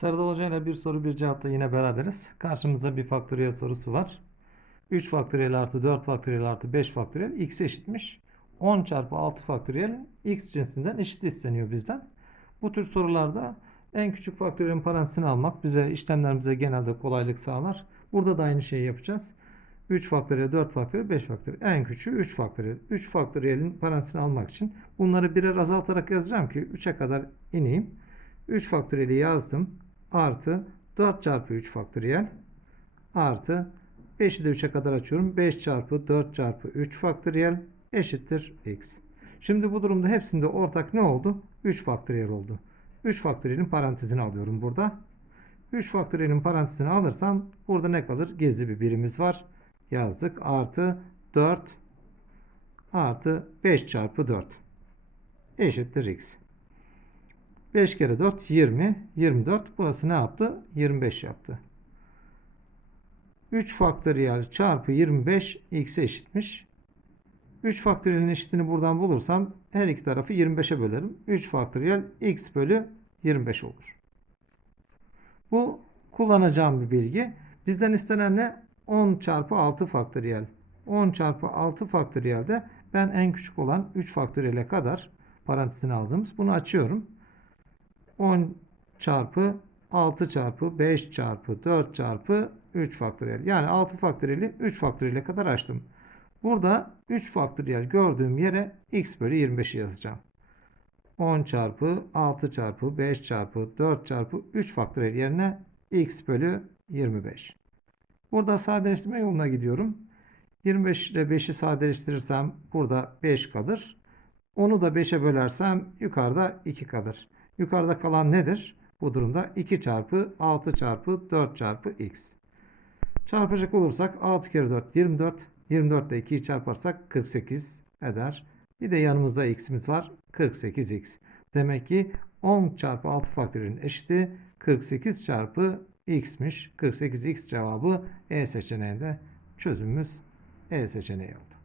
Serdal Hoca bir soru bir cevapta yine beraberiz. Karşımızda bir faktöriyel sorusu var. 3 faktöriyel artı 4 faktöriyel artı 5 faktöriyel x eşitmiş. 10 çarpı 6 faktöriyel x cinsinden eşit isteniyor bizden. Bu tür sorularda en küçük faktöriyelin parantezini almak bize işlemlerimize genelde kolaylık sağlar. Burada da aynı şeyi yapacağız. 3 faktöriyel, 4 faktöriyel, 5 faktöriyel. En küçüğü 3 faktöriyel. 3 faktöriyelin parantezini almak için bunları birer azaltarak yazacağım ki 3'e kadar ineyim. 3 faktöriyeli yazdım. Artı 4 çarpı 3 faktöriyel artı 5'i de 3'e kadar açıyorum. 5 çarpı 4 çarpı 3 faktöriyel eşittir x. Şimdi bu durumda hepsinde ortak ne oldu? 3 faktöriyel oldu. 3 faktöriyelin parantezini alıyorum burada. 3 faktöriyelin parantezini alırsam burada ne kalır? Gizli bir birimiz var. Yazdık. Artı 4 artı 5 çarpı 4 eşittir x. 5 kere 4 20. 24. Burası ne yaptı? 25 yaptı. 3 faktöriyel çarpı 25 x'e eşitmiş. 3 faktöriyelin eşitini buradan bulursam her iki tarafı 25'e bölerim. 3 faktöriyel x bölü 25 olur. Bu kullanacağım bir bilgi. Bizden istenen ne? 10 çarpı 6 faktöriyel. 10 çarpı 6 faktöriyelde ben en küçük olan 3 faktöriyele kadar parantezini aldığımız bunu açıyorum. 10 çarpı 6 çarpı 5 çarpı 4 çarpı 3 faktöriyel. Yani 6 faktöriyeli 3 faktöriyele kadar açtım. Burada 3 faktöriyel gördüğüm yere x bölü 25'i yazacağım. 10 çarpı 6 çarpı 5 çarpı 4 çarpı 3 faktöriyel yerine x bölü 25. Burada sadeleştirme yoluna gidiyorum. 25 ile 5'i sadeleştirirsem burada 5 kalır. Onu da 5'e bölersem yukarıda 2 kalır. Yukarıda kalan nedir? Bu durumda 2 çarpı 6 çarpı 4 çarpı x. Çarpacak olursak 6 kere 4 24. 24 ile 2'yi çarparsak 48 eder. Bir de yanımızda x'imiz var. 48x. Demek ki 10 çarpı 6 faktörünün eşiti 48 çarpı x'miş. 48x cevabı E seçeneğinde çözümümüz E seçeneği oldu.